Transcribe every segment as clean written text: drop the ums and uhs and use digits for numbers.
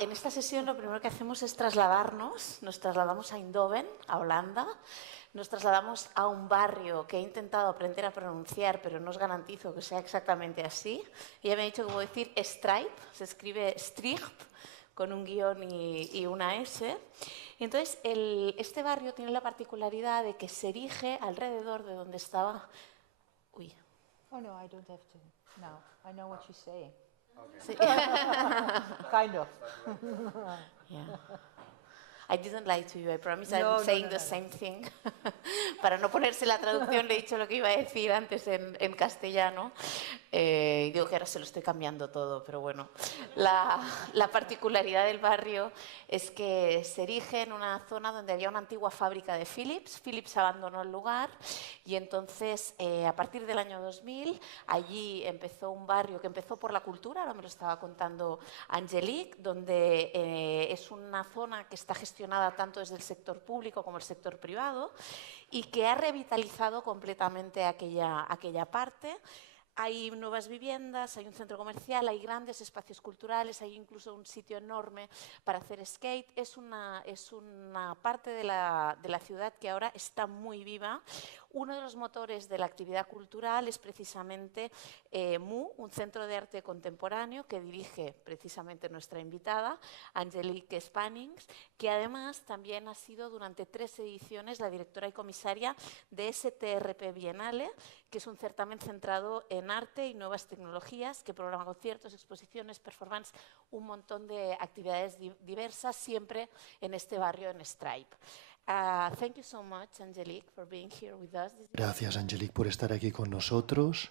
En esta sesión lo primero que hacemos es trasladarnos, nos trasladamos a Eindhoven, a Holanda, nos trasladamos a un barrio que he intentado aprender a pronunciar, pero no os garantizo que sea exactamente así. Ella me ha dicho que puedo decir Stripe, se escribe Stricht, con un guión y una S. Entonces, este barrio tiene la particularidad de que se erige alrededor de donde estaba... Uy. Oh no, I don't have to. No, I know what you're saying. Sí. Kind of. Yeah. I didn't lie to you, I promise No, I'm saying no, the no. same thing. Para no ponerse la traducción le he dicho lo que iba a decir antes en castellano. Y digo que ahora se lo estoy cambiando todo, pero bueno. La particularidad del barrio es que se erige en una zona donde había una antigua fábrica de Philips. Philips abandonó el lugar y entonces a partir del año 2000 allí empezó un barrio que empezó por la cultura, ahora me lo estaba contando Angelique, donde es una zona que está gestionada tanto desde el sector público como el sector privado y que ha revitalizado completamente aquella parte. Hay nuevas viviendas, hay un centro comercial, hay grandes espacios culturales, hay incluso un sitio enorme para hacer skate. Es una parte de la ciudad que ahora está muy viva. Uno de los motores de la actividad cultural es precisamente MU, un centro de arte contemporáneo que dirige precisamente nuestra invitada, Angelique Spannings, que además también ha sido durante 3 ediciones la directora y comisaria de STRP Biennale, que es un certamen centrado en arte y nuevas tecnologías, que programa conciertos, exposiciones, performance, un montón de actividades diversas, siempre en este barrio, en Stripe. Thank you so much, Angelique, for being here with us. Gracias, Angelique, por estar aquí con nosotros.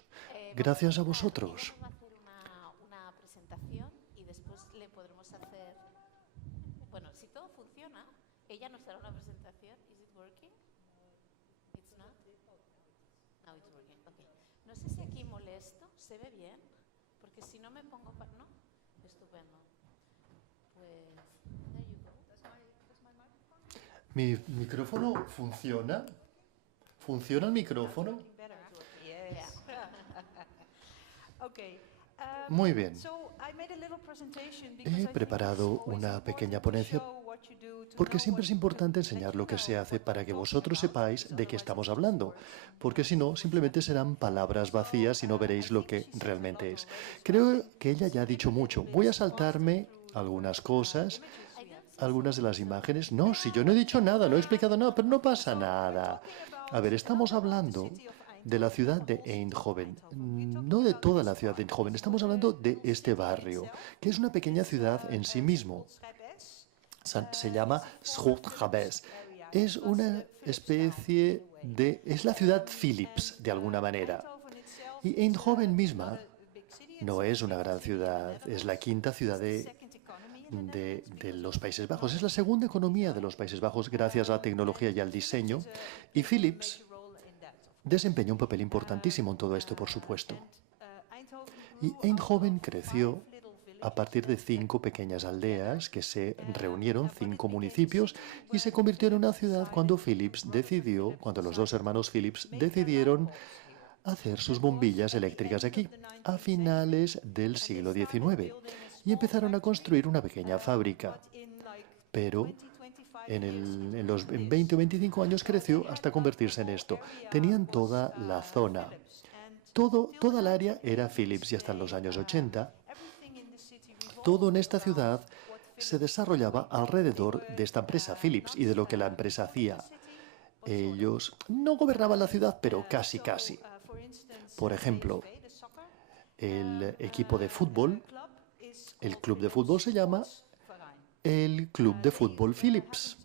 Gracias a vosotros. Vamos a hacer una presentación y después le podremos hacer... Bueno, si todo funciona, ella nos hará una presentación. Is it working? It's not? Now it's working. Okay. No sé si aquí molesto, ¿se ve bien? Porque si no me pongo... ¿No? Estupendo. Pues, there you go. ¿Mi micrófono funciona? ¿Funciona el micrófono? Muy bien. He preparado una pequeña ponencia porque siempre es importante enseñar lo que se hace para que vosotros sepáis de qué estamos hablando, porque si no, simplemente serán palabras vacías y no veréis lo que realmente es. Creo que ella ya ha dicho mucho. Voy a saltarme algunas cosas, algunas de las imágenes. No, si yo no he dicho nada, no he explicado nada, pero no pasa nada. A ver, estamos hablando de la ciudad de Eindhoven, no de toda la ciudad de Eindhoven, estamos hablando de este barrio, que es una pequeña ciudad en sí mismo. Se llama Schothabes. Es una especie de... es la ciudad Philips, de alguna manera. Y Eindhoven misma no es una gran ciudad, es la quinta ciudad de los Países Bajos. Es la segunda economía de los Países Bajos gracias a la tecnología y al diseño. Y Philips desempeñó un papel importantísimo en todo esto, por supuesto. Y Eindhoven creció a partir de 5 pequeñas aldeas que se reunieron, 5 municipios, y se convirtió en una ciudad cuando cuando los 2 hermanos Philips decidieron hacer sus bombillas eléctricas aquí, a finales del siglo XIX, y empezaron a construir una pequeña fábrica. Pero en 20 o 25 años creció hasta convertirse en esto. Tenían toda la zona. Toda el área era Philips y hasta en los años 80, todo en esta ciudad se desarrollaba alrededor de esta empresa Philips y de lo que la empresa hacía. Ellos no gobernaban la ciudad, pero casi. Por ejemplo, el equipo de fútbol, el club de fútbol se llama el Club de Fútbol Philips.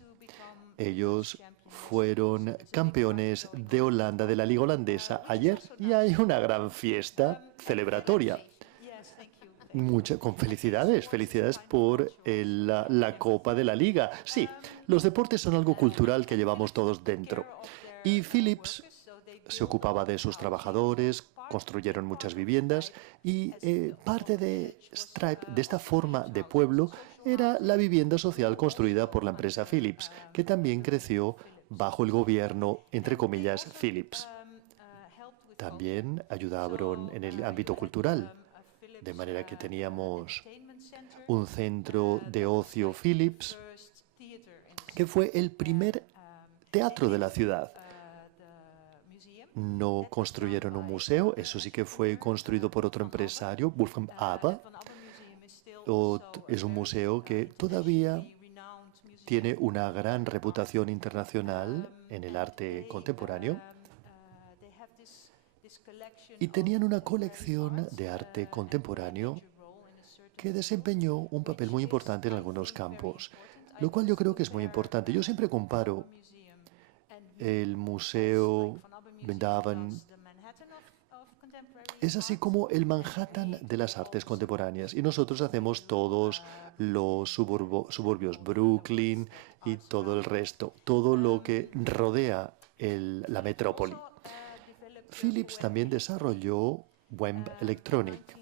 Ellos fueron campeones de Holanda, de la Liga Holandesa, ayer, y hay una gran fiesta celebratoria. Con felicidades por la Copa de la Liga. Sí, los deportes son algo cultural que llevamos todos dentro. Y Philips se ocupaba de sus trabajadores, construyeron muchas viviendas y parte de Stripe, de esta forma de pueblo, era la vivienda social construida por la empresa Philips, que también creció bajo el gobierno, entre comillas, Philips. También ayudaron en el ámbito cultural. de manera que teníamos un centro de ocio Philips, que fue el primer teatro de la ciudad. No construyeron un museo, eso sí que fue construido por otro empresario, Wolfgang Haber. Es un museo que todavía tiene una gran reputación internacional en el arte contemporáneo. Y tenían una colección de arte contemporáneo que desempeñó un papel muy importante en algunos campos, lo cual yo creo que es muy importante. Yo siempre comparo el Museo Vrindavan, es así como el Manhattan de las artes contemporáneas, y nosotros hacemos todos los suburbios Brooklyn y todo el resto, todo lo que rodea la metrópoli. Philips también desarrolló Wemb Electronic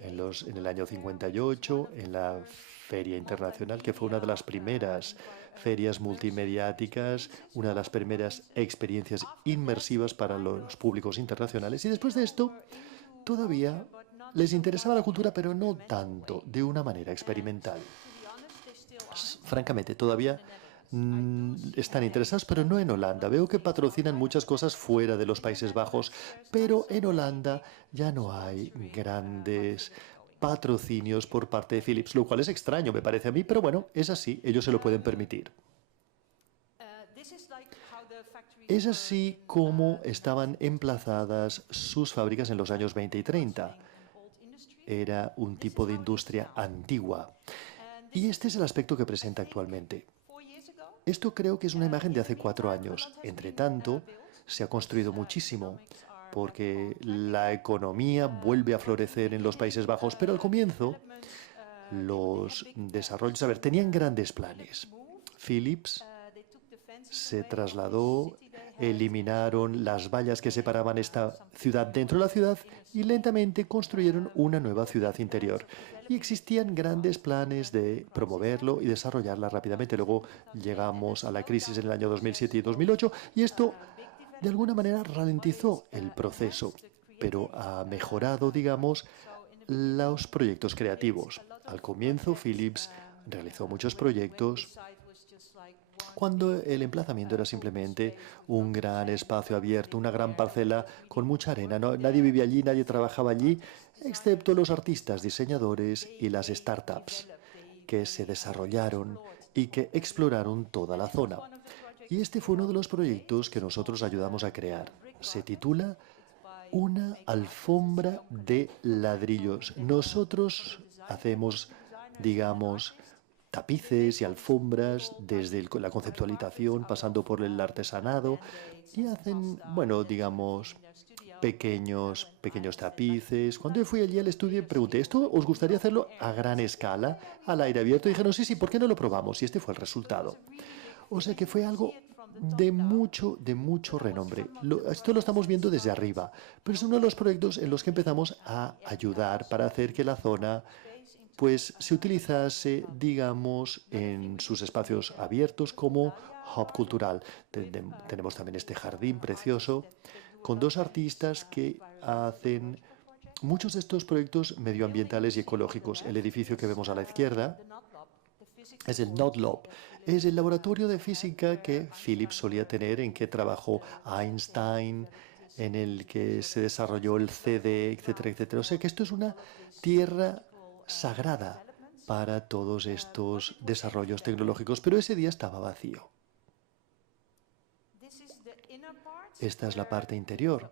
en el año 58, en la Feria Internacional, que fue una de las primeras ferias multimediáticas, una de las primeras experiencias inmersivas para los públicos internacionales. Y después de esto, todavía les interesaba la cultura, pero no tanto, de una manera experimental. Francamente, todavía están interesados, pero no en Holanda. Veo que patrocinan muchas cosas fuera de los Países Bajos, pero en Holanda ya no hay grandes patrocinios por parte de Philips, lo cual es extraño, me parece a mí, pero bueno, es así, ellos se lo pueden permitir. Es así como estaban emplazadas sus fábricas en los años 20 y 30. Era un tipo de industria antigua. Y este es el aspecto que presenta actualmente. Esto creo que es una imagen de hace 4 años. Entre tanto, se ha construido muchísimo, porque la economía vuelve a florecer en los Países Bajos, pero al comienzo los desarrollos, tenían grandes planes. Philips se trasladó, eliminaron las vallas que separaban esta ciudad dentro de la ciudad y lentamente construyeron una nueva ciudad interior. Y existían grandes planes de promoverlo y desarrollarla rápidamente. Luego llegamos a la crisis en el año 2007 y 2008 y esto de alguna manera ralentizó el proceso, pero ha mejorado, digamos, los proyectos creativos. Al comienzo, Philips realizó muchos proyectos cuando el emplazamiento era simplemente un gran espacio abierto, una gran parcela con mucha arena. Nadie vivía allí, nadie trabajaba allí, excepto los artistas, diseñadores y las startups que se desarrollaron y que exploraron toda la zona. Y este fue uno de los proyectos que nosotros ayudamos a crear. Se titula Una alfombra de ladrillos. Nosotros hacemos, digamos, tapices y alfombras desde la conceptualización, pasando por el artesanado, y hacen, bueno, digamos, pequeños tapices. Cuando yo fui allí al estudio pregunté, ¿esto os gustaría hacerlo a gran escala, al aire abierto? Y dijeron, sí, ¿por qué no lo probamos? Y este fue el resultado. O sea que fue algo de mucho renombre. Esto lo estamos viendo desde arriba, pero es uno de los proyectos en los que empezamos a ayudar para hacer que la zona pues se utilizase, digamos, en sus espacios abiertos como hub cultural. Tenemos también este jardín precioso con 2 artistas que hacen muchos de estos proyectos medioambientales y ecológicos. El edificio que vemos a la izquierda es el NODLOB, es el laboratorio de física que Philips solía tener, en que trabajó Einstein, en el que se desarrolló el CD, etcétera, etcétera. O sea que esto es una tierra sagrada para todos estos desarrollos tecnológicos, pero ese día estaba vacío. Esta es la parte interior.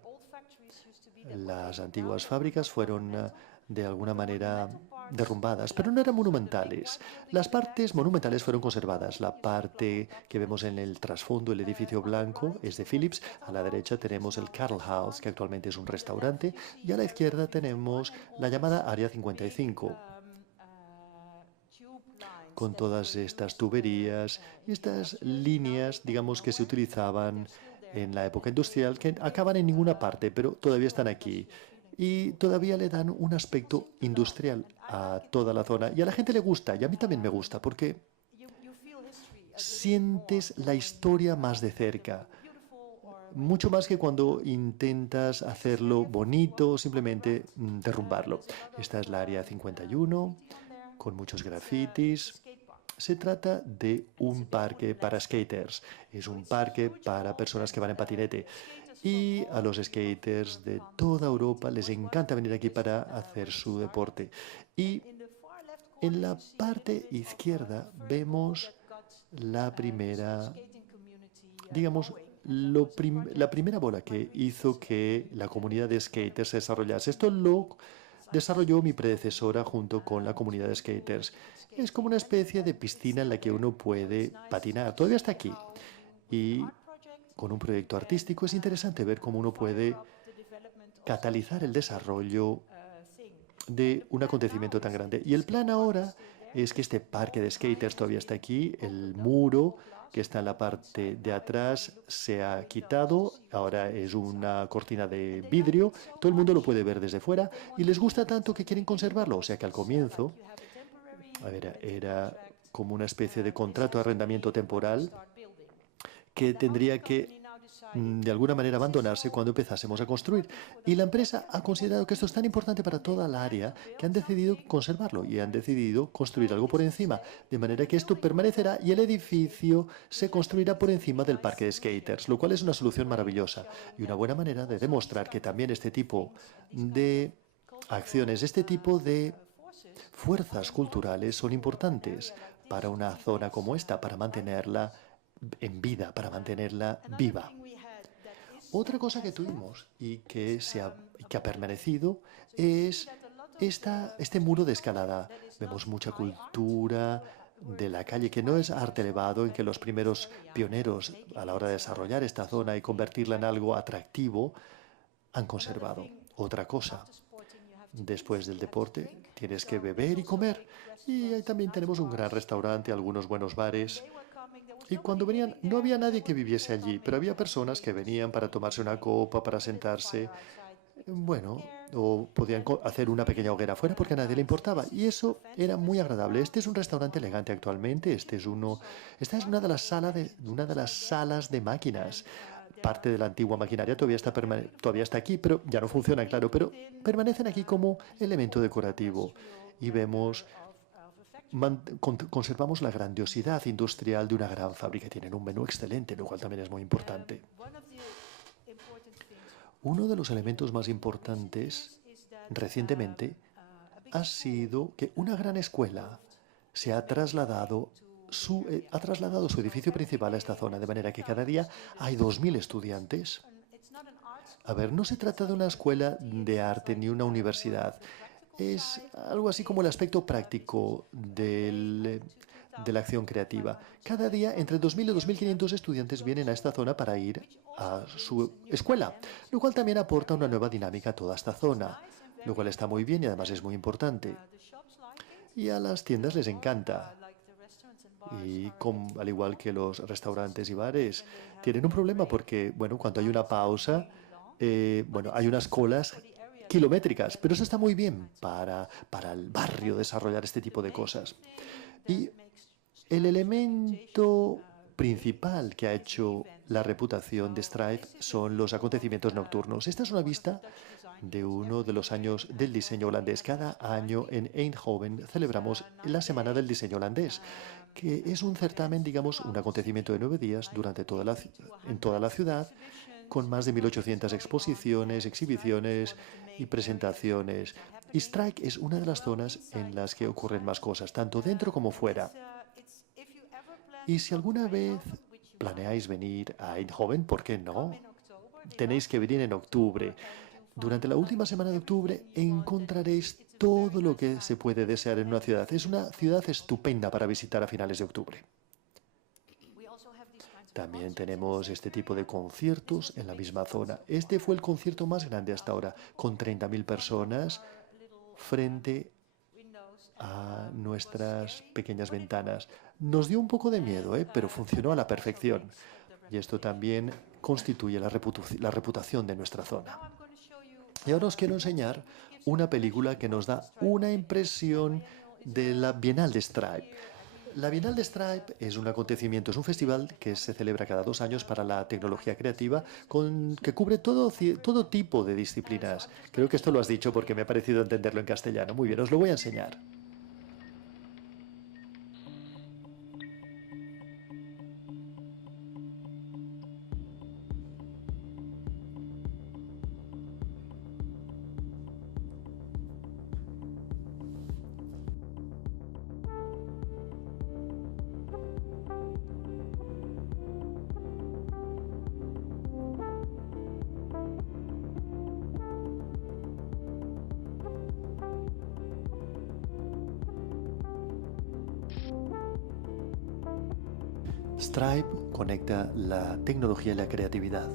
Las antiguas fábricas fueron de alguna manera derrumbadas, pero no eran monumentales. Las partes monumentales fueron conservadas. La parte que vemos en el trasfondo, el edificio blanco, es de Philips. A la derecha tenemos el Cattle House, que actualmente es un restaurante, y a la izquierda tenemos la llamada Área 55, con todas estas tuberías y estas líneas, digamos, que se utilizaban en la época industrial, que acaban en ninguna parte, pero todavía están aquí. Y todavía le dan un aspecto industrial a toda la zona. Y a la gente le gusta, y a mí también me gusta, porque sientes la historia más de cerca. mucho más que cuando intentas hacerlo bonito, simplemente derrumbarlo. Esta es la área 51, con muchos grafitis. Se trata de un parque para skaters. Es un parque para personas que van en patinete. Y a los skaters de toda Europa les encanta venir aquí para hacer su deporte. Y en la parte izquierda vemos la primera, digamos, la primera bola que hizo que la comunidad de skaters se desarrollase. Esto lo desarrolló mi predecesora junto con la comunidad de skaters. Es como una especie de piscina en la que uno puede patinar. Todavía está aquí. Y con un proyecto artístico es interesante ver cómo uno puede catalizar el desarrollo de un acontecimiento tan grande. Y el plan ahora es que este parque de skaters todavía está aquí, el muro que está en la parte de atrás se ha quitado, ahora es una cortina de vidrio, todo el mundo lo puede ver desde fuera y les gusta tanto que quieren conservarlo, o sea que al comienzo, a ver, era como una especie de contrato de arrendamiento temporal que tendría que de alguna manera abandonarse cuando empezásemos a construir. Y la empresa ha considerado que esto es tan importante para toda la área que han decidido conservarlo y han decidido construir algo por encima, de manera que esto permanecerá y el edificio se construirá por encima del parque de skaters, lo cual es una solución maravillosa y una buena manera de demostrar que también este tipo de acciones, este tipo de fuerzas culturales son importantes para una zona como esta, para mantenerla en vida, para mantenerla viva. Otra cosa que tuvimos y que ha permanecido es este muro de escalada. Vemos mucha cultura de la calle, que no es arte elevado, en que los primeros pioneros a la hora de desarrollar esta zona y convertirla en algo atractivo han conservado. Otra cosa, después del deporte tienes que beber y comer. Y ahí también tenemos un gran restaurante, algunos buenos bares. Y cuando venían, no había nadie que viviese allí, pero había personas que venían para tomarse una copa, para sentarse, bueno, o podían hacer una pequeña hoguera afuera porque a nadie le importaba. Y eso era muy agradable. Este es un restaurante elegante actualmente. Esta es una de las salas de máquinas. Parte de la antigua maquinaria todavía está aquí, pero ya no funciona, claro, pero permanecen aquí como elemento decorativo. Y vemos conservamos la grandiosidad industrial de una gran fábrica. Tienen un menú excelente, lo cual también es muy importante. Uno de los elementos más importantes recientemente ha sido que una gran escuela ha trasladado su edificio principal a esta zona, de manera que cada día hay 2.000 estudiantes. A ver, no se trata de una escuela de arte ni una universidad. Es algo así como el aspecto práctico de la acción creativa. Cada día entre 2.000 y 2.500 estudiantes vienen a esta zona para ir a su escuela, lo cual también aporta una nueva dinámica a toda esta zona, lo cual está muy bien y además es muy importante. Y a las tiendas les encanta. Y al igual que los restaurantes y bares, tienen un problema porque, bueno, cuando hay una pausa, hay unas colas kilométricas, pero eso está muy bien para el barrio desarrollar este tipo de cosas. Y el elemento principal que ha hecho la reputación de Stripe son los acontecimientos nocturnos. Esta es una vista de uno de los años del diseño holandés. Cada año en Eindhoven celebramos la Semana del Diseño Holandés, que es un certamen, digamos, un acontecimiento de 9 días en toda la ciudad, con más de 1.800 exposiciones, exhibiciones y presentaciones. Y Strijk es una de las zonas en las que ocurren más cosas, tanto dentro como fuera. Y si alguna vez planeáis venir a Eindhoven, ¿por qué no? Tenéis que venir en octubre. Durante la última semana de octubre encontraréis todo lo que se puede desear en una ciudad. Es una ciudad estupenda para visitar a finales de octubre. También tenemos este tipo de conciertos en la misma zona. Este fue el concierto más grande hasta ahora, con 30.000 personas frente a nuestras pequeñas ventanas. Nos dio un poco de miedo, pero funcionó a la perfección. Y esto también constituye la reputación de nuestra zona. Y ahora os quiero enseñar una película que nos da una impresión de la Bienal de Stripe. La Bienal de Stripe es un acontecimiento, es un festival que se celebra cada 2 años para la tecnología creativa que cubre todo tipo de disciplinas. Creo que esto lo has dicho porque me ha parecido entenderlo en castellano. Muy bien, os lo voy a enseñar. Stripe conecta la tecnología y la creatividad.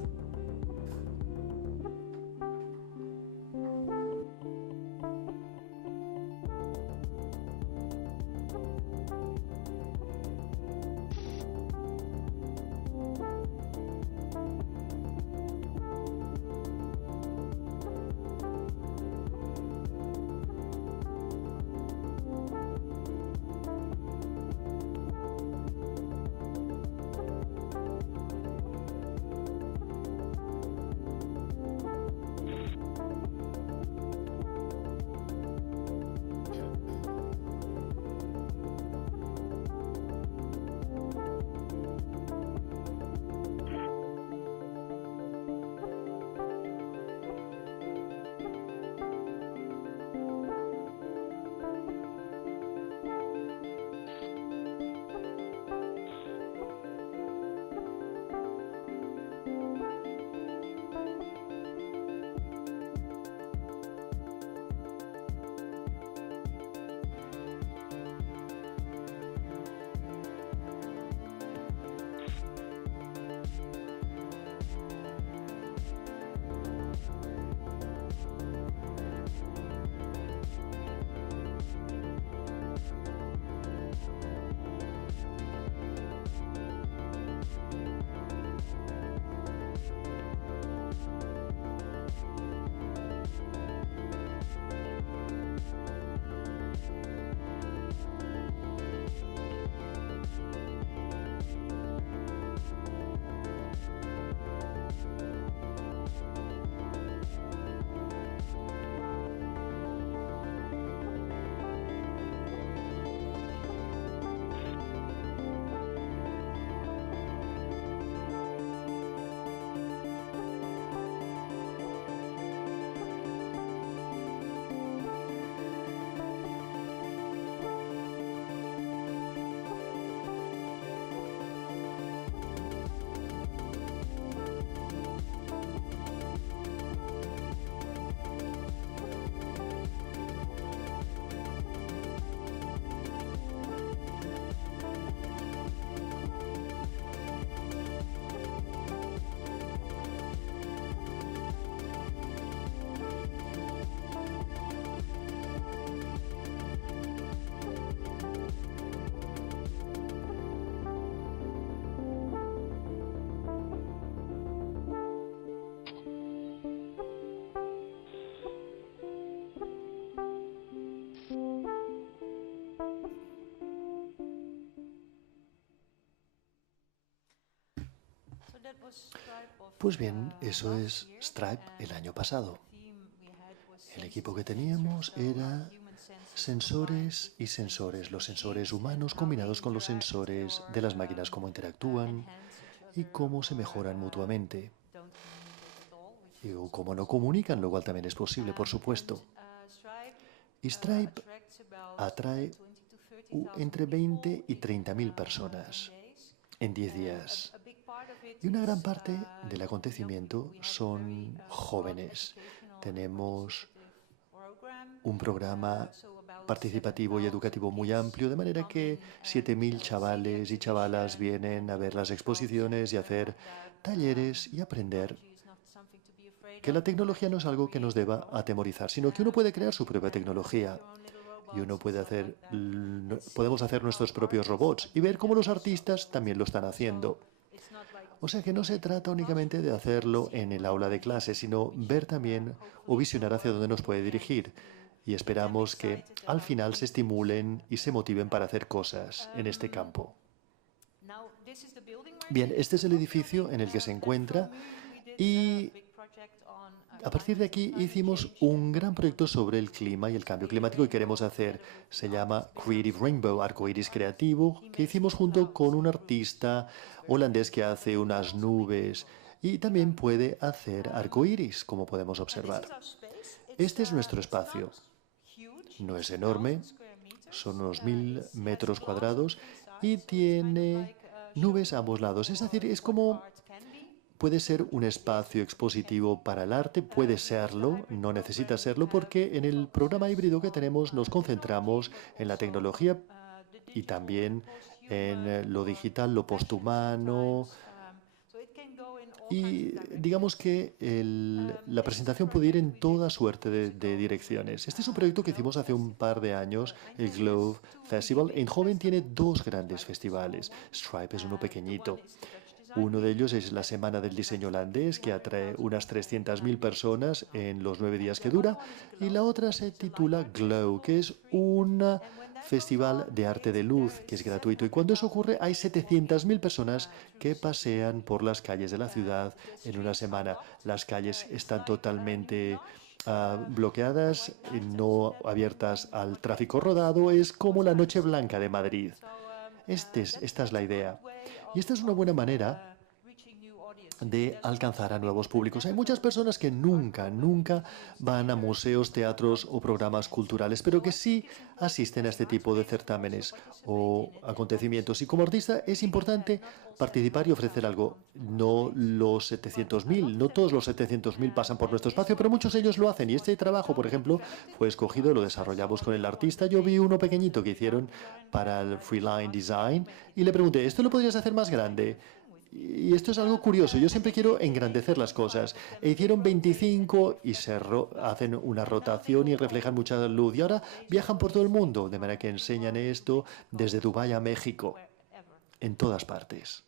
Pues bien, eso es Stripe el año pasado. El equipo que teníamos era sensores y sensores, los sensores humanos combinados con los sensores de las máquinas, cómo interactúan y cómo se mejoran mutuamente. Y cómo no comunican, lo cual también es posible, por supuesto. Y Stripe atrae entre 20 y 30.000 personas en 10 días. Y una gran parte del acontecimiento son jóvenes. Tenemos un programa participativo y educativo muy amplio, de manera que 7.000 chavales y chavalas vienen a ver las exposiciones y hacer talleres y aprender que la tecnología no es algo que nos deba atemorizar, sino que uno puede crear su propia tecnología. Y uno podemos hacer nuestros propios robots y ver cómo los artistas también lo están haciendo. O sea que no se trata únicamente de hacerlo en el aula de clase, sino ver también o visionar hacia dónde nos puede dirigir. y esperamos que al final se estimulen y se motiven para hacer cosas en este campo. Bien, este es el edificio en el que se encuentra y a partir de aquí hicimos un gran proyecto sobre el clima y el cambio climático que queremos hacer. Se llama Creative Rainbow, arcoíris creativo, que hicimos junto con un artista holandés que hace unas nubes y también puede hacer arcoíris, como podemos observar. Este es nuestro espacio. No es enorme, son unos 1000 metros cuadrados y tiene nubes a ambos lados. Es decir, es como... Puede ser un espacio expositivo para el arte, puede serlo, no necesita serlo, porque en el programa híbrido que tenemos nos concentramos en la tecnología y también en lo digital, lo posthumano. Y digamos que la presentación puede ir en toda suerte de direcciones. Este es un proyecto que hicimos hace un par de años, el Globe Festival. Eindhoven tiene dos grandes festivales. Stripe es uno pequeñito. Uno de ellos es la Semana del Diseño Holandés, que atrae unas 300.000 personas en los 9 días que dura. Y la otra se titula Glow, que es un festival de arte de luz, que es gratuito. Y cuando eso ocurre, hay 700.000 personas que pasean por las calles de la ciudad en una semana. Las calles están totalmente bloqueadas, no abiertas al tráfico rodado. Es como la Noche Blanca de Madrid. Esta es la idea. Y esta es una buena manera de alcanzar a nuevos públicos. Hay muchas personas que nunca van a museos, teatros o programas culturales, pero que sí asisten a este tipo de certámenes o acontecimientos. Y como artista es importante participar y ofrecer algo. No los 700.000, no todos los 700.000 pasan por nuestro espacio, pero muchos de ellos lo hacen. Y este trabajo, por ejemplo, fue escogido, lo desarrollamos con el artista. Yo vi uno pequeñito que hicieron para el Freeline Design y le pregunté, ¿esto lo podrías hacer más grande? Y esto es algo curioso, yo siempre quiero engrandecer las cosas. E hicieron 25 y hacen una rotación y reflejan mucha luz. Y ahora viajan por todo el mundo, de manera que enseñan esto desde Dubái a México, en todas partes.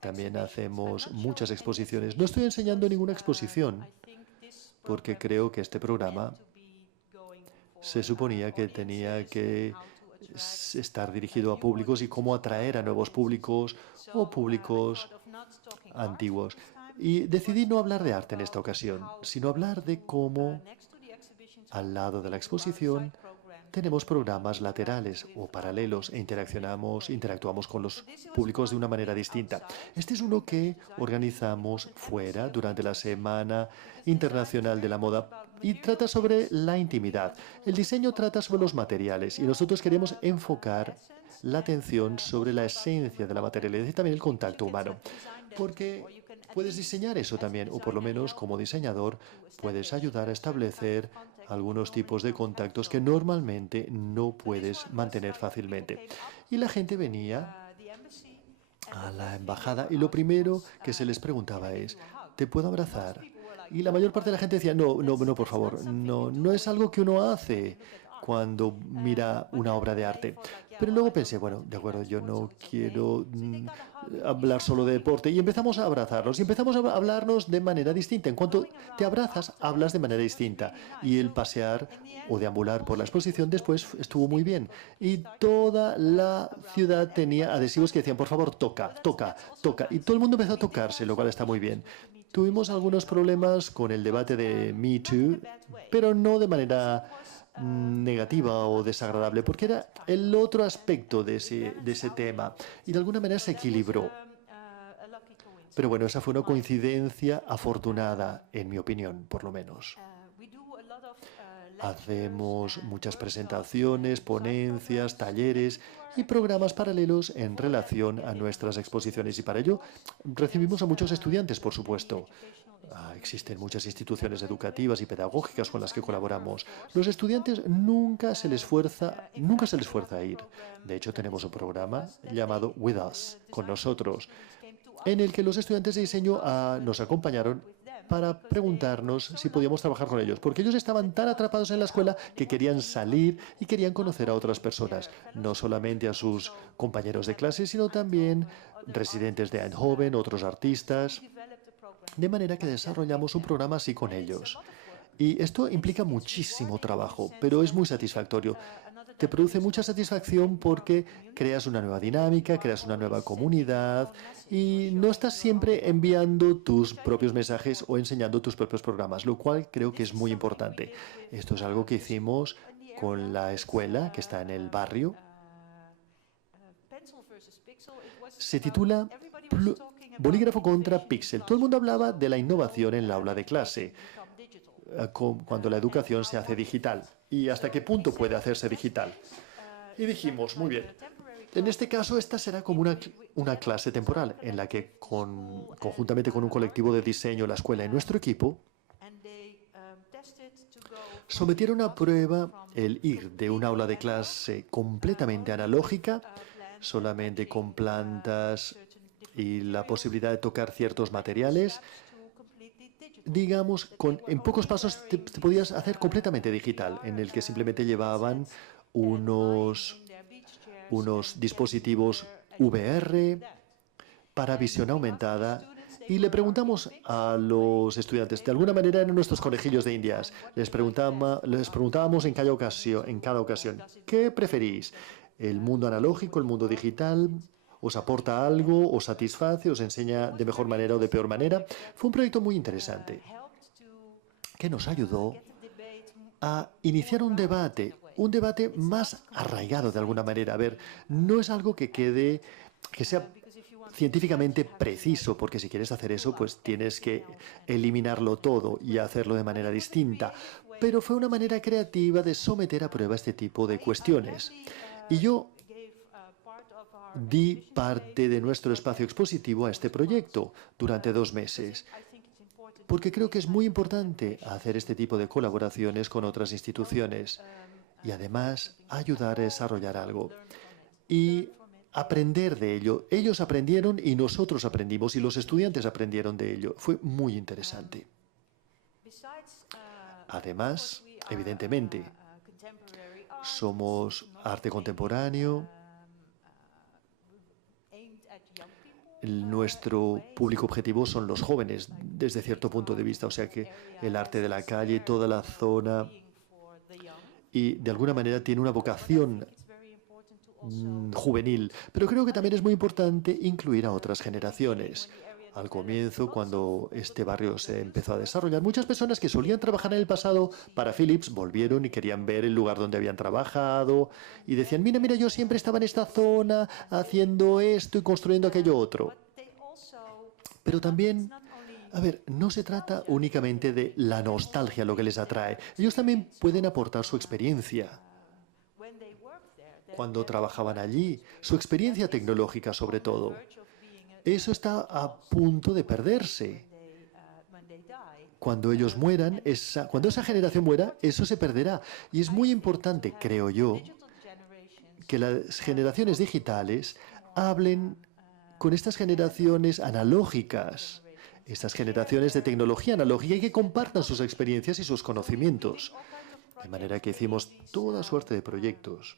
También hacemos muchas exposiciones. No estoy enseñando ninguna exposición, porque creo que este programa se suponía que tenía que estar dirigido a públicos y cómo atraer a nuevos públicos o públicos antiguos. Y decidí no hablar de arte en esta ocasión, sino hablar de cómo, al lado de la exposición, tenemos programas laterales o paralelos e interactuamos con los públicos de una manera distinta. Este es uno que organizamos fuera durante la Semana Internacional de la Moda y trata sobre la intimidad. El diseño trata sobre los materiales y nosotros queremos enfocar la atención sobre la esencia de la materialidad y también el contacto humano. Porque puedes diseñar eso también, o por lo menos como diseñador puedes ayudar a establecer algunos tipos de contactos que normalmente no puedes mantener fácilmente. Y la gente venía a la embajada y lo primero que se les preguntaba es, ¿te puedo abrazar? Y la mayor parte de la gente decía, no, por favor, no es algo que uno hace cuando mira una obra de arte. Pero luego pensé, bueno, de acuerdo, yo no quiero hablar solo de deporte. Y empezamos a abrazarnos y empezamos a hablarnos de manera distinta. En cuanto te abrazas, hablas de manera distinta. Y el pasear o deambular por la exposición después estuvo muy bien. Y toda la ciudad tenía adhesivos que decían, por favor, toca, toca, toca. Y todo el mundo empezó a tocarse, lo cual está muy bien. Tuvimos algunos problemas con el debate de Me Too, pero no de manera negativa o desagradable, porque era el otro aspecto de ese tema y de alguna manera se equilibró. Pero bueno, esa fue una coincidencia afortunada, en mi opinión, por lo menos. Hacemos muchas presentaciones, ponencias, talleres y programas paralelos en relación a nuestras exposiciones y para ello recibimos a muchos estudiantes, por supuesto. Existen muchas instituciones educativas y pedagógicas con las que colaboramos. Los estudiantes nunca se les fuerza a ir. De hecho, tenemos un programa llamado With Us, con nosotros, en el que los estudiantes de diseño nos acompañaron para preguntarnos si podíamos trabajar con ellos, porque ellos estaban tan atrapados en la escuela que querían salir y querían conocer a otras personas, no solamente a sus compañeros de clase, sino también residentes de Eindhoven, otros artistas, de manera que desarrollamos un programa así con ellos. Y esto implica muchísimo trabajo, pero es muy satisfactorio. Te produce mucha satisfacción porque creas una nueva dinámica, creas una nueva comunidad y no estás siempre enviando tus propios mensajes o enseñando tus propios programas, lo cual creo que es muy importante. Esto es algo que hicimos con la escuela que está en el barrio. Se titula Bolígrafo contra Píxel. Todo el mundo hablaba de la innovación en la aula de clase, cuando la educación se hace digital y hasta qué punto puede hacerse digital. Y dijimos, muy bien, en este caso esta será como una clase temporal en la que conjuntamente con un colectivo de diseño, la escuela y nuestro equipo, sometieron a prueba el ir de un aula de clase completamente analógica, solamente con plantas y la posibilidad de tocar ciertos materiales, digamos, en pocos pasos te podías hacer completamente digital, en el que simplemente llevaban unos dispositivos VR para visión aumentada. Y le preguntamos a los estudiantes, de alguna manera eran nuestros conejillos de Indias, les preguntábamos en cada ocasión, ¿qué preferís? ¿El mundo analógico, el mundo digital? ¿Os aporta algo? ¿Os satisface? ¿Os enseña de mejor manera o de peor manera? Fue un proyecto muy interesante que nos ayudó a iniciar un debate más arraigado de alguna manera. A ver, no es algo que sea científicamente preciso, porque si quieres hacer eso, pues tienes que eliminarlo todo y hacerlo de manera distinta. Pero fue una manera creativa de someter a prueba este tipo de cuestiones. Y yo di parte de nuestro espacio expositivo a este proyecto durante 2 meses, porque creo que es muy importante hacer este tipo de colaboraciones con otras instituciones y además ayudar a desarrollar algo y aprender de ello. Ellos aprendieron y nosotros aprendimos y los estudiantes aprendieron de ello. Fue muy interesante. Además, evidentemente, somos arte contemporáneo. Nuestro público objetivo son los jóvenes, desde cierto punto de vista, o sea que el arte de la calle, toda la zona, y de alguna manera tiene una vocación juvenil, pero creo que también es muy importante incluir a otras generaciones. Al comienzo, cuando este barrio se empezó a desarrollar, muchas personas que solían trabajar en el pasado para Philips volvieron y querían ver el lugar donde habían trabajado y decían, mira, yo siempre estaba en esta zona haciendo esto y construyendo aquello otro. Pero también, a ver, no se trata únicamente de la nostalgia lo que les atrae. Ellos también pueden aportar su experiencia. Cuando trabajaban allí, su experiencia tecnológica sobre todo. Eso está a punto de perderse. Cuando ellos mueran, cuando esa generación muera, eso se perderá. Y es muy importante, creo yo, que las generaciones digitales hablen con estas generaciones analógicas, estas generaciones de tecnología analógica y que compartan sus experiencias y sus conocimientos. De manera que hicimos toda suerte de proyectos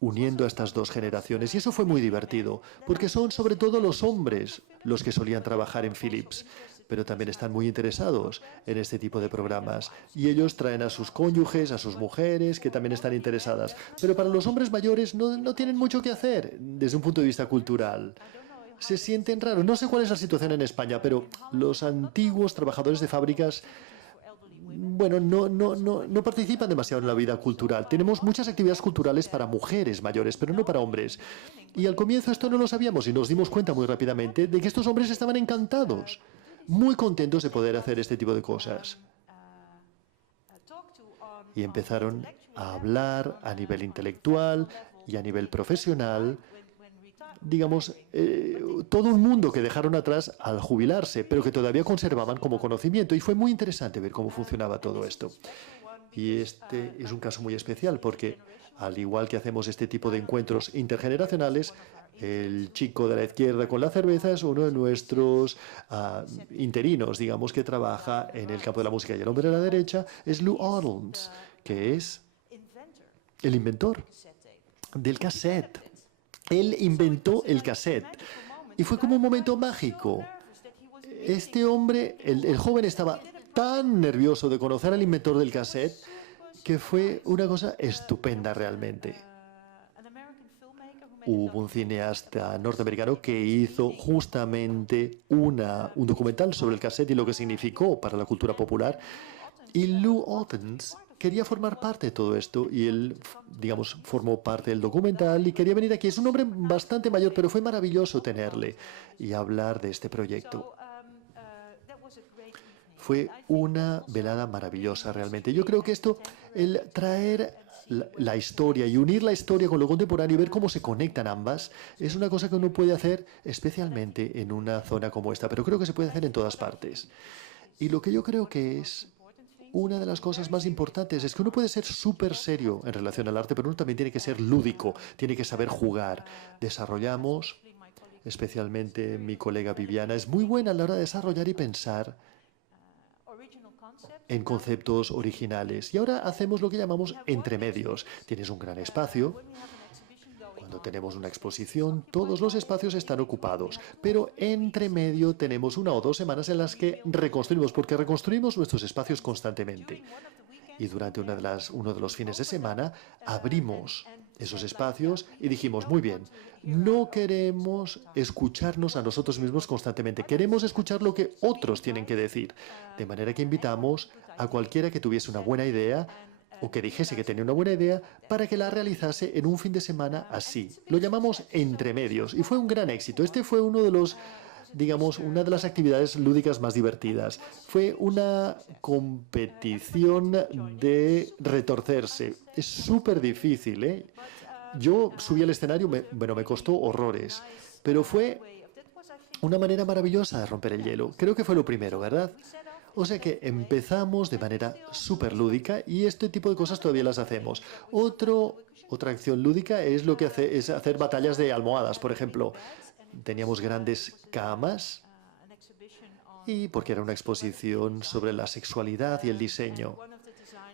uniendo a estas dos generaciones. Y eso fue muy divertido, porque son sobre todo los hombres los que solían trabajar en Philips, pero también están muy interesados en este tipo de programas. Y ellos traen a sus cónyuges, a sus mujeres, que también están interesadas. Pero para los hombres mayores no tienen mucho que hacer desde un punto de vista cultural. Se sienten raros. No sé cuál es la situación en España, pero los antiguos trabajadores de fábricas no participan demasiado en la vida cultural. Tenemos muchas actividades culturales para mujeres mayores, pero no para hombres. Y al comienzo esto no lo sabíamos y nos dimos cuenta muy rápidamente de que estos hombres estaban encantados, muy contentos de poder hacer este tipo de cosas. Y empezaron a hablar a nivel intelectual y a nivel profesional, digamos, todo un mundo que dejaron atrás al jubilarse, pero que todavía conservaban como conocimiento. Y fue muy interesante ver cómo funcionaba todo esto. Y este es un caso muy especial porque, al igual que hacemos este tipo de encuentros intergeneracionales, el chico de la izquierda con la cerveza es uno de nuestros interinos, digamos, que trabaja en el campo de la música. Y el hombre de la derecha es Lou Arnold, que es el inventor del cassette. Él inventó el cassette y fue como un momento mágico. Este hombre, el joven, estaba tan nervioso de conocer al inventor del cassette que fue una cosa estupenda realmente. Hubo un cineasta norteamericano que hizo justamente un documental sobre el cassette y lo que significó para la cultura popular. Y Lou Ottens quería formar parte de todo esto y él, digamos, formó parte del documental y quería venir aquí. Es un hombre bastante mayor, pero fue maravilloso tenerle y hablar de este proyecto. Fue una velada maravillosa realmente. Yo creo que esto, el traer la historia y unir la historia con lo contemporáneo y ver cómo se conectan ambas, es una cosa que uno puede hacer especialmente en una zona como esta, pero creo que se puede hacer en todas partes. Y lo que yo creo que es una de las cosas más importantes es que uno puede ser súper serio en relación al arte, pero uno también tiene que ser lúdico, tiene que saber jugar. Desarrollamos, especialmente mi colega Viviana, es muy buena a la hora de desarrollar y pensar en conceptos originales. Y ahora hacemos lo que llamamos entremedios. Tienes un gran espacio. Cuando tenemos una exposición, todos los espacios están ocupados, pero entre medio tenemos 1 o 2 semanas en las que reconstruimos, porque reconstruimos nuestros espacios constantemente. Y durante uno de los fines de semana abrimos esos espacios y dijimos, muy bien, no queremos escucharnos a nosotros mismos constantemente, queremos escuchar lo que otros tienen que decir. De manera que invitamos a cualquiera que tuviese una buena idea o que dijese que tenía una buena idea para que la realizase en un fin de semana así. Lo llamamos entremedios y fue un gran éxito. Este fue uno de los, digamos, una de las actividades lúdicas más divertidas. Fue una competición de retorcerse. Es súper difícil, ¿eh? Yo subí al escenario, me costó horrores, pero fue una manera maravillosa de romper el hielo. Creo que fue lo primero, ¿verdad? O sea que empezamos de manera súper lúdica y este tipo de cosas todavía las hacemos. Otra acción lúdica es lo que es hacer batallas de almohadas, por ejemplo. Teníamos grandes camas y porque era una exposición sobre la sexualidad y el diseño.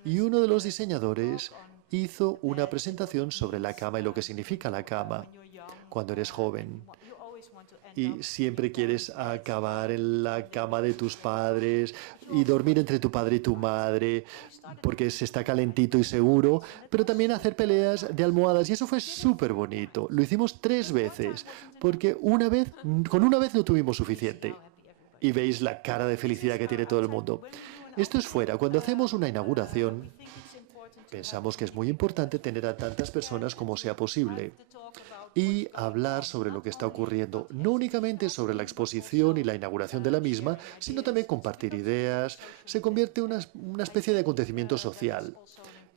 Y uno de los diseñadores hizo una presentación sobre la cama y lo que significa la cama cuando eres joven. Y siempre quieres acabar en la cama de tus padres y dormir entre tu padre y tu madre porque se está calentito y seguro, pero también hacer peleas de almohadas y eso fue súper bonito. Lo hicimos 3 veces porque con una vez no tuvimos suficiente. Y veis la cara de felicidad que tiene todo el mundo. Esto es fuera. Cuando hacemos una inauguración, pensamos que es muy importante tener a tantas personas como sea posible y hablar sobre lo que está ocurriendo, no únicamente sobre la exposición y la inauguración de la misma, sino también compartir ideas. Se convierte en una especie de acontecimiento social.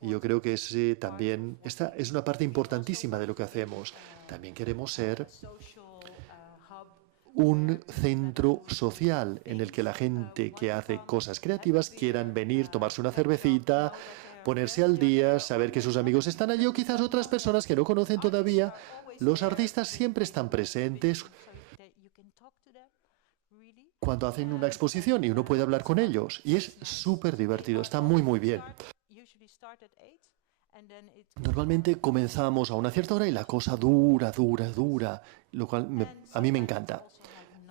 Y yo creo que esta es una parte importantísima de lo que hacemos. También queremos ser un centro social en el que la gente que hace cosas creativas quieran venir, tomarse una cervecita, ponerse al día, saber que sus amigos están allí o quizás otras personas que no conocen todavía. Los artistas siempre están presentes cuando hacen una exposición y uno puede hablar con ellos. Y es súper divertido, está muy muy bien. Normalmente comenzamos a una cierta hora y la cosa dura, lo cual a mí me encanta.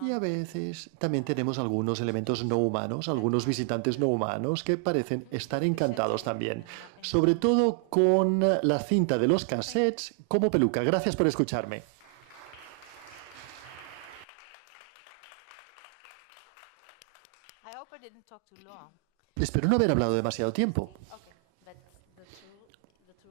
Y a veces también tenemos algunos elementos no humanos, algunos visitantes no humanos que parecen estar encantados también. Sobre todo con la cinta de los cassettes como peluca. Gracias por escucharme. Espero no haber hablado demasiado tiempo.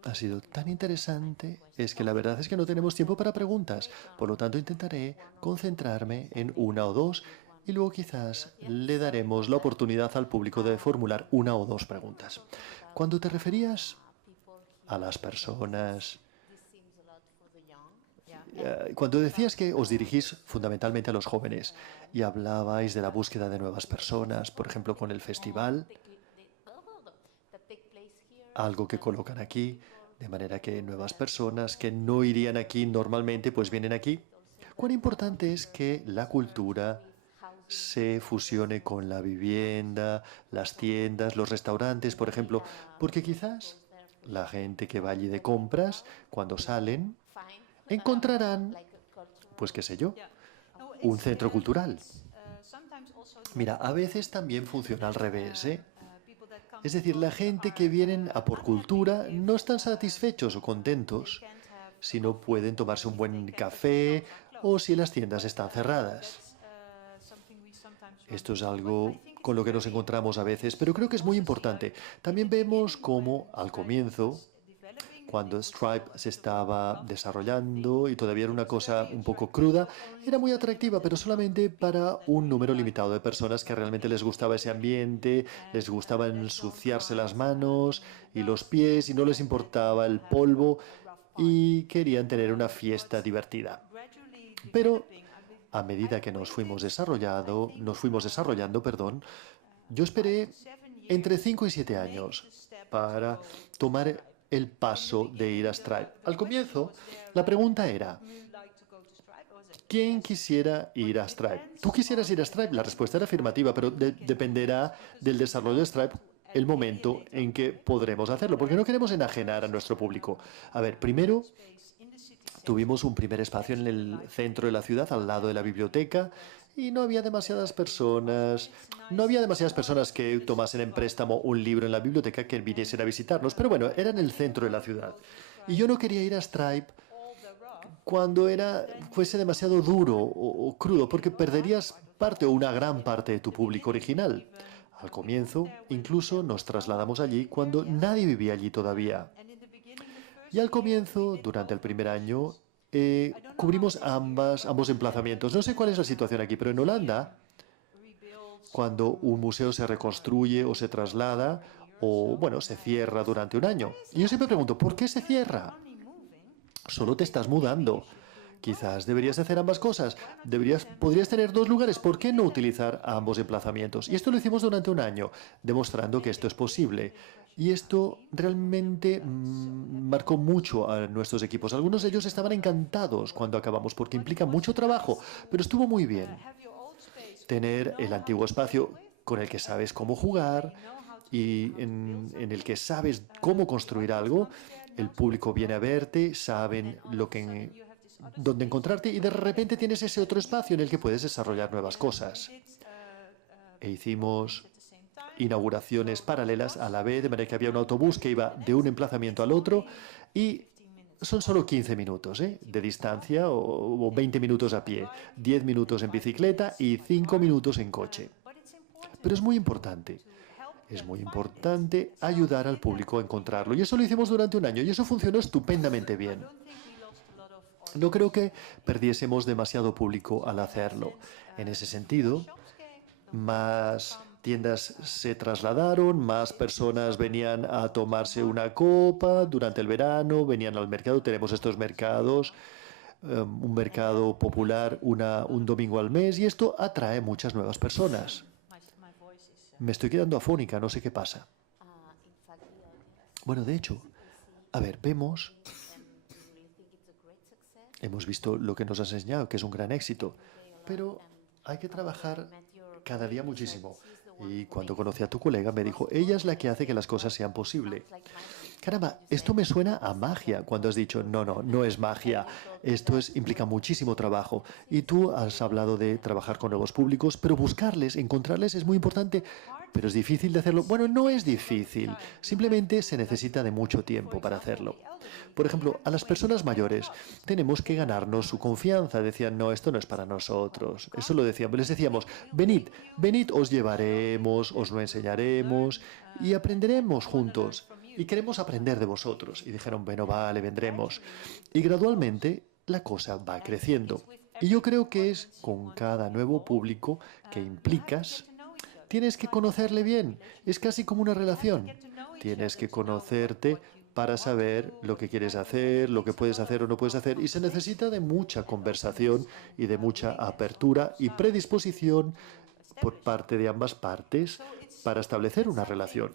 Ha sido tan interesante, es que la verdad es que no tenemos tiempo para preguntas, por lo tanto intentaré concentrarme en 1 o 2 y luego quizás le daremos la oportunidad al público de formular 1 o 2 preguntas. Cuando te referías a las personas, cuando decías que os dirigís fundamentalmente a los jóvenes y hablabais de la búsqueda de nuevas personas, por ejemplo con el festival, algo que colocan aquí, de manera que nuevas personas que no irían aquí normalmente, pues vienen aquí. Cuán importante es que la cultura se fusione con la vivienda, las tiendas, los restaurantes, por ejemplo, porque quizás la gente que va allí de compras, cuando salen, encontrarán, pues qué sé yo, un centro cultural. Mira, a veces también funciona al revés, ¿eh? Es decir, la gente que vienen a por cultura no están satisfechos o contentos si no pueden tomarse un buen café o si las tiendas están cerradas. Esto es algo con lo que nos encontramos a veces, pero creo que es muy importante. También vemos cómo al comienzo, cuando Stripe se estaba desarrollando y todavía era una cosa un poco cruda, era muy atractiva, pero solamente para un número limitado de personas que realmente les gustaba ese ambiente, les gustaba ensuciarse las manos y los pies y no les importaba el polvo y querían tener una fiesta divertida. Pero a medida que nos fuimos desarrollando, perdón, yo esperé entre 5 y 7 años para tomar el paso de ir a Stripe. Al comienzo, la pregunta era, ¿quién quisiera ir a Stripe? ¿Tú quisieras ir a Stripe? La respuesta era afirmativa, pero dependerá del desarrollo de Stripe el momento en que podremos hacerlo, porque no queremos enajenar a nuestro público. A ver, primero tuvimos un primer espacio en el centro de la ciudad, al lado de la biblioteca, y no había demasiadas personas que tomasen en préstamo un libro en la biblioteca que viniesen a visitarnos, pero bueno, era en el centro de la ciudad. Y yo no quería ir a Stripe cuando fuese demasiado duro o crudo, porque perderías parte o una gran parte de tu público original. Al comienzo, incluso nos trasladamos allí cuando nadie vivía allí todavía. Y al comienzo, durante el primer año, cubrimos ambos emplazamientos. No sé cuál es la situación aquí, pero en Holanda, cuando un museo se reconstruye o se traslada, o bueno, se cierra durante un año. Y yo siempre pregunto, ¿por qué se cierra? Solo te estás mudando. Quizás deberías hacer ambas cosas. Podrías tener dos lugares. ¿Por qué no utilizar ambos emplazamientos? Y esto lo hicimos durante un año, demostrando que esto es posible. Y esto realmente marcó mucho a nuestros equipos. Algunos de ellos estaban encantados cuando acabamos, porque implica mucho trabajo, pero estuvo muy bien. Tener el antiguo espacio con el que sabes cómo jugar y en el que sabes cómo construir algo, el público viene a verte, saben dónde encontrarte y de repente tienes ese otro espacio en el que puedes desarrollar nuevas cosas. E hicimos inauguraciones paralelas a la vez, de manera que había un autobús que iba de un emplazamiento al otro y son solo 15 minutos de distancia o 20 minutos a pie, 10 minutos en bicicleta y 5 minutos en coche. Pero es muy importante. Es muy importante ayudar al público a encontrarlo. Y eso lo hicimos durante un año y eso funcionó estupendamente bien. No creo que perdiésemos demasiado público al hacerlo. En ese sentido, más tiendas se trasladaron, más personas venían a tomarse una copa durante el verano, venían al mercado. Tenemos estos mercados, un mercado popular un domingo al mes y esto atrae muchas nuevas personas. Me estoy quedando afónica, no sé qué pasa. Bueno, de hecho, a ver, hemos visto lo que nos has enseñado, que es un gran éxito, pero hay que trabajar cada día muchísimo. Y cuando conocí a tu colega me dijo, ella es la que hace que las cosas sean posibles. Caramba, esto me suena a magia cuando has dicho, no es magia, implica muchísimo trabajo. Y tú has hablado de trabajar con nuevos públicos, pero encontrarles es muy importante, pero es difícil de hacerlo. Bueno, no es difícil, simplemente se necesita de mucho tiempo para hacerlo. Por ejemplo, a las personas mayores tenemos que ganarnos su confianza. Decían, no, esto no es para nosotros. Eso lo decíamos. Les decíamos, venid, os llevaremos, os lo enseñaremos y aprenderemos juntos. Y queremos aprender de vosotros. Y dijeron, bueno, vale, vendremos. Y gradualmente la cosa va creciendo. Y yo creo que es con cada nuevo público que implicas, tienes que conocerle bien. Es casi como una relación. Tienes que conocerte para saber lo que quieres hacer, lo que puedes hacer o no puedes hacer. Y se necesita de mucha conversación y de mucha apertura y predisposición por parte de ambas partes para establecer una relación.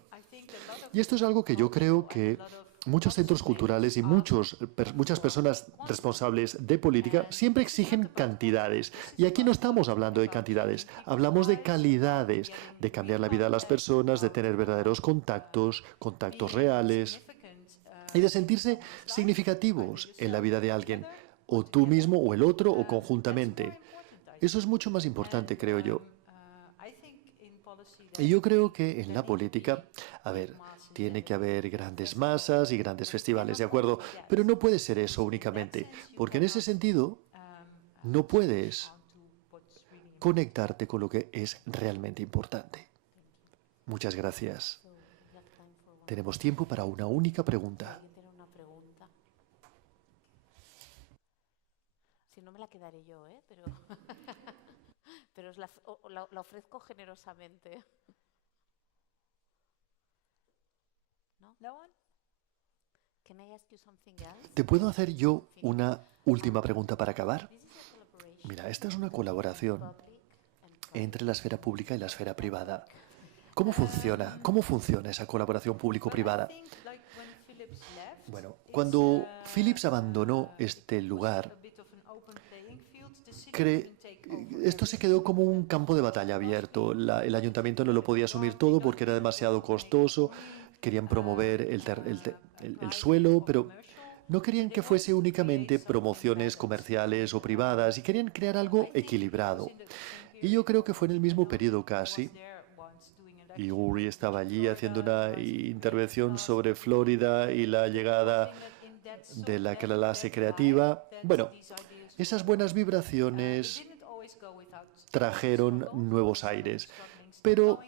Y esto es algo que yo creo que muchos centros culturales y muchas personas responsables de política siempre exigen cantidades. Y aquí no estamos hablando de cantidades, hablamos de calidades, de cambiar la vida de las personas, de tener verdaderos contactos reales y de sentirse significativos en la vida de alguien, o tú mismo o el otro o conjuntamente. Eso es mucho más importante, creo yo. Y yo creo que en la política, a ver, tiene que haber grandes masas y grandes festivales, ¿de acuerdo? Pero no puede ser eso únicamente, porque en ese sentido no puedes conectarte con lo que es realmente importante. Muchas gracias. Tenemos tiempo para una única pregunta. ¿Alguien tiene una pregunta? Si no me la quedaré yo, ¿eh? Pero os la ofrezco generosamente. ¿No? No one? Can I ask you something else? ¿Te puedo hacer yo una última pregunta para acabar? Mira, esta es una colaboración entre la esfera pública y la esfera privada. ¿Cómo funciona? ¿Cómo funciona esa colaboración público-privada? Bueno, cuando Philips abandonó este lugar, esto se quedó como un campo de batalla abierto. El ayuntamiento no lo podía asumir todo porque era demasiado costoso. Querían promover el suelo, pero no querían que fuese únicamente promociones comerciales o privadas y querían crear algo equilibrado. Y yo creo que fue en el mismo periodo casi. Y Uri estaba allí haciendo una intervención sobre Florida y la llegada de la clase creativa. Bueno, esas buenas vibraciones trajeron nuevos aires, pero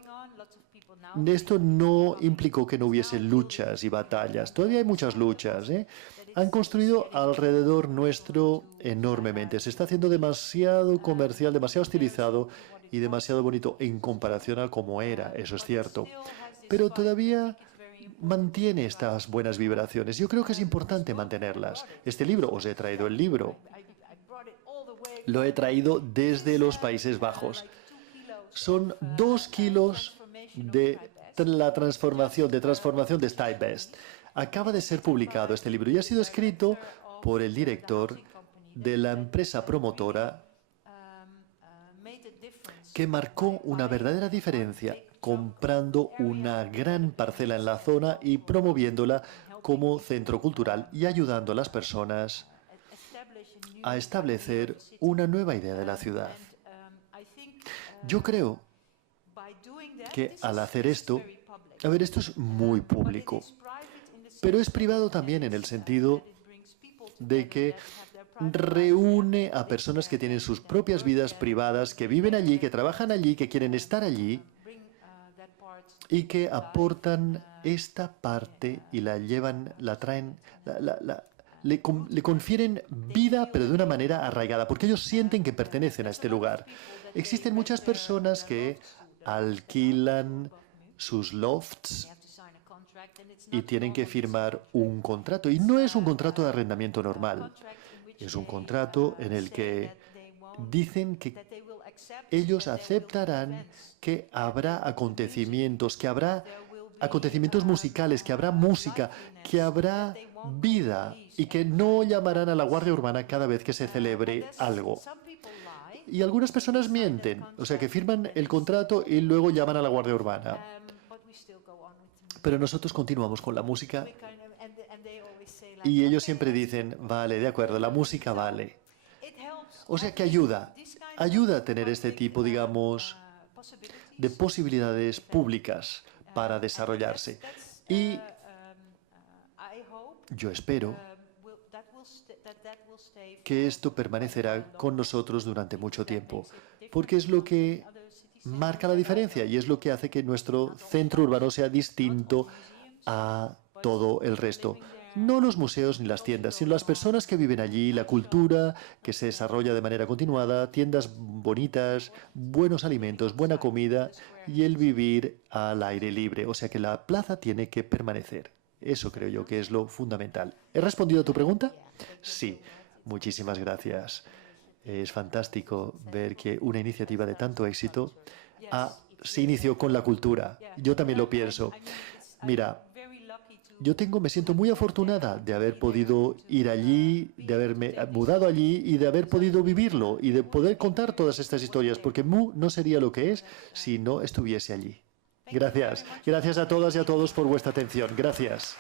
esto no implicó que no hubiese luchas y batallas. Todavía hay muchas luchas, ¿eh? Han construido alrededor nuestro enormemente. Se está haciendo demasiado comercial, demasiado estilizado y demasiado bonito en comparación a cómo era, eso es cierto. Pero todavía mantiene estas buenas vibraciones. Yo creo que es importante mantenerlas. Este libro, os he traído el libro. Lo he traído desde los Países Bajos. Son 2 kilos de la transformación de Stuyvesant. Acaba de ser publicado este libro y ha sido escrito por el director de la empresa promotora que marcó una verdadera diferencia comprando una gran parcela en la zona y promoviéndola como centro cultural y ayudando a las personas a establecer una nueva idea de la ciudad. Yo creo que al hacer esto, a ver, esto es muy público, pero es privado también en el sentido de que reúne a personas que tienen sus propias vidas privadas, que viven allí, que trabajan allí, que quieren estar allí y que aportan esta parte y la llevan, la traen, le confieren vida, pero de una manera arraigada, porque ellos sienten que pertenecen a este lugar. Existen muchas personas que alquilan sus lofts y tienen que firmar un contrato. Y no es un contrato de arrendamiento normal. Es un contrato en el que dicen que ellos aceptarán que habrá acontecimientos, musicales, que habrá música, que habrá vida y que no llamarán a la Guardia Urbana cada vez que se celebre algo. Y algunas personas mienten, o sea que firman el contrato y luego llaman a la Guardia Urbana. Pero nosotros continuamos con la música y ellos siempre dicen, vale, de acuerdo, la música vale. O sea que ayuda a tener este tipo, digamos, de posibilidades públicas para desarrollarse. Y yo espero que esto permanecerá con nosotros durante mucho tiempo, porque es lo que marca la diferencia y es lo que hace que nuestro centro urbano sea distinto a todo el resto. No los museos ni las tiendas, sino las personas que viven allí, la cultura que se desarrolla de manera continuada, tiendas bonitas, buenos alimentos, buena comida y el vivir al aire libre. O sea que la plaza tiene que permanecer. Eso creo yo que es lo fundamental. ¿He respondido a tu pregunta? Sí. Muchísimas gracias. Es fantástico ver que una iniciativa de tanto éxito se inició con la cultura. Yo también lo pienso. Mira, me siento muy afortunada de haber podido ir allí, de haberme mudado allí y de haber podido vivirlo y de poder contar todas estas historias, porque Mu no sería lo que es si no estuviese allí. Gracias. Gracias a todas y a todos por vuestra atención. Gracias.